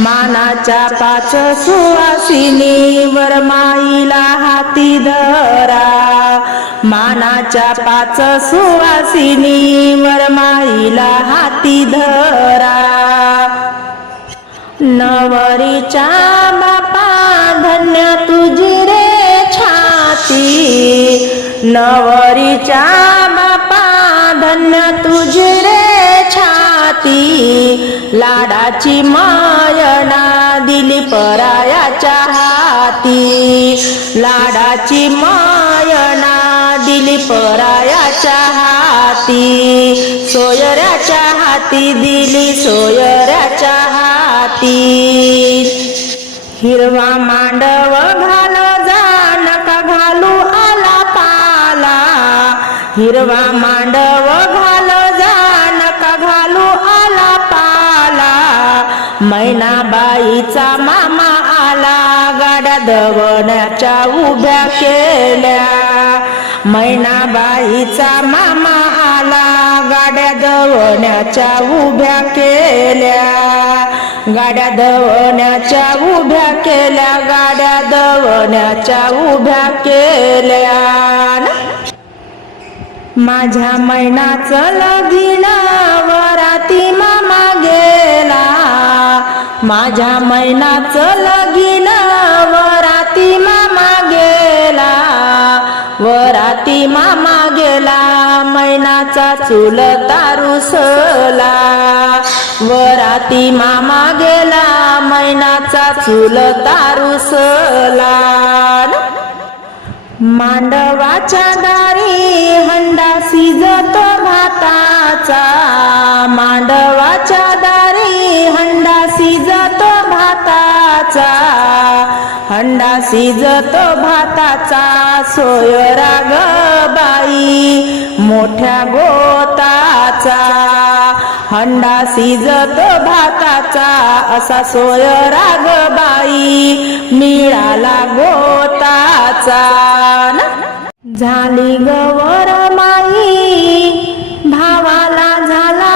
मानाच्या पाच सुवासिनी वरमाईला हाती धरा. मानाच्या पाच सुवासिनी वरमाईला हाती धरा. नवरीच्या बापा धन्य तुझी रे छाती. नवरीच्या बापा धन्य तुझी रे छाती. लाडाची मायना दिली परायाच्या हाती. लाडाची मायना दिली परायाच्या हाती. सोयऱ्याच्या हाती दिली सोयऱ्याच्या हाती. हिरवा मांडव घाल जा नका घालू आला पाला हिरवा मांडव मैनाबाईचा मामा आला गाड्या दवण्याच्या उभ्या केल्या. मैनाबाईचा मामा आला गाड्या दवण्याच्या उभ्या केल्या. गाड्या दवण्याच्या उभ्या केल्या गाड्या दवण्याच्या उभ्या केल्या. माझ्या मैनाचं लगीन वराती मामा गेला. माझ्या मैनाच लगीन वराती मामा गेला वराती मामा गेला मैनाचा चुलता तारुसला वराती मामा गेला मैनाचा चुलता तारुसला मांडवाच्या दारी हंडा सिजतो भाताचा मांडवाच्या हंडा शिजतो भाताचा सोय राग बाई मोठ्या गोताचा. हंडा शिजतो भाताचा असा सोय राग बाई मिळाला गोताचा. झाली गवर माई भावाला झाला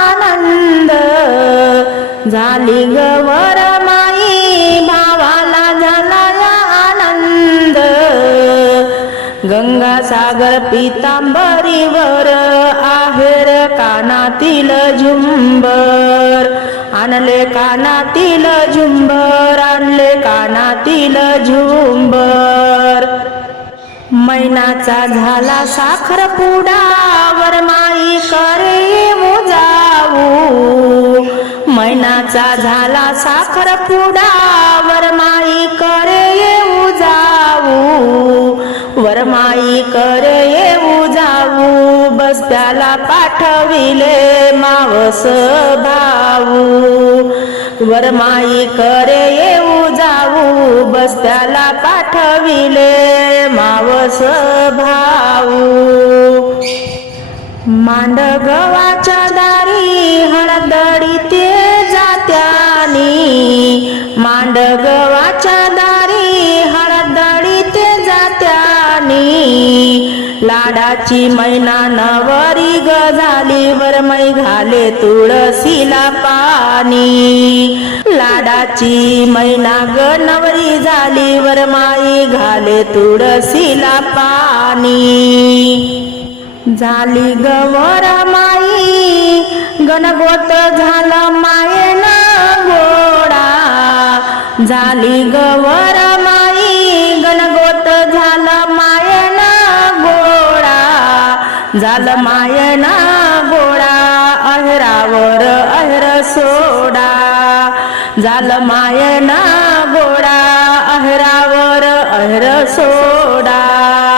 आनंद. झाली गवर गंगासागर पितांबरीवर आहेर कानातील झुंबर. आणले कानातील झुंबर आणले कानातील झुंबर. मैनाचा झाला साखर पुडावर माई करे जाऊ मैनाचा झाला साखर पुडा त्याला पाठविले मावस भाऊ. वरमाई करे येऊ जाऊ बस त्याला पाठविले मावस भाऊ. मांडगवाच्या दारी हळदडी ते जात्यानी. मांडगवाच्या दारी लाडाची मैना नवरी ग झाली वरमै घाले तुळशीला पाणी. लाडाची मैना ग नवरी झाली वरमाई घाले तुळशीला पाणी. झाली गवर माई गणगोत झालं मायना गोडा. झाली गवर माई झालं मायना गोळा अहरावर अहर सोडा. झालं मायना गोळा अहरावर अहर सोडा.